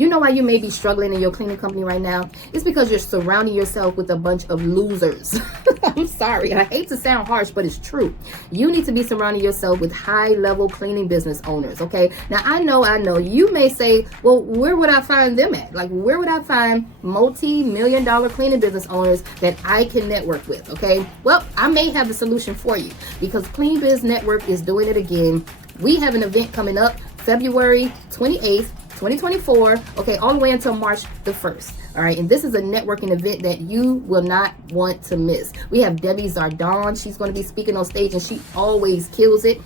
You know why you may be struggling in your cleaning company right now? It's because you're surrounding yourself with a bunch of losers. I'm sorry. I hate to sound harsh, but it's true. You need to be surrounding yourself with high-level cleaning business owners, okay? Now, I know. You may say, well, where would I find them at? Like, where would I find multi-million-dollar cleaning business owners that I can network with, okay? Well, I may have the solution for you because Clean Biz Network is doing it again. We have an event coming up February 28th, 2024, okay, all the way until March the 1st. All right, and this is a networking event that you will not want to miss. We have Debbie Zardon. She's going to be speaking on stage, and she always kills it,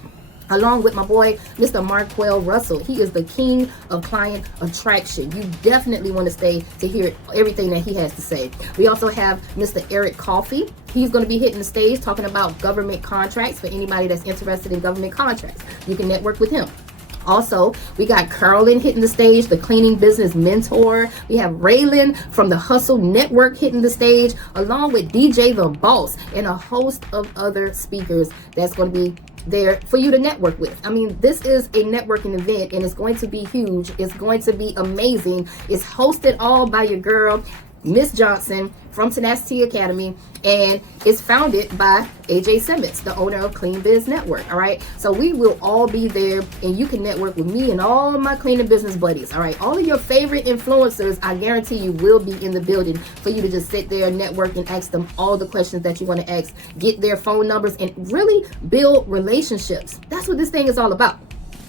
along with my boy, Mr. Marquell Russell. He is the king of client attraction. You definitely want to stay to hear everything that he has to say. We also have Mr. Eric Coffey. He's going to be hitting the stage talking about government contracts for anybody that's interested in government contracts. You can network with him. Also, we got Carolyn hitting the stage, the cleaning business mentor. We have Raylan from the Hustle Network hitting the stage, along with DJ The Boss and a host of other speakers that's going to be there for you to network with. I mean, this is a networking event and it's going to be huge. It's going to be amazing. It's hosted all by your girl, Miss Johnson from Tenacity Academy, and it's founded by AJ Simmons, the owner of Clean Biz Network. All right, so we will all be there, and you can network with me and all of my cleaning business buddies. All right, all of your favorite influencers, I guarantee you, will be in the building for you to just sit there and network and ask them all the questions that you want to ask, get their phone numbers, and really build relationships. That's what this thing is all about.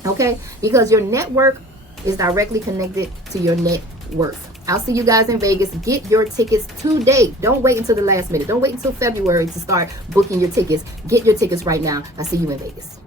Okay, because your network is directly connected to your net worth. I'll see you guys in Vegas. Get your tickets today. Don't wait until the last minute. Don't wait until February to start booking your tickets. Get your tickets right now. I'll see you in Vegas.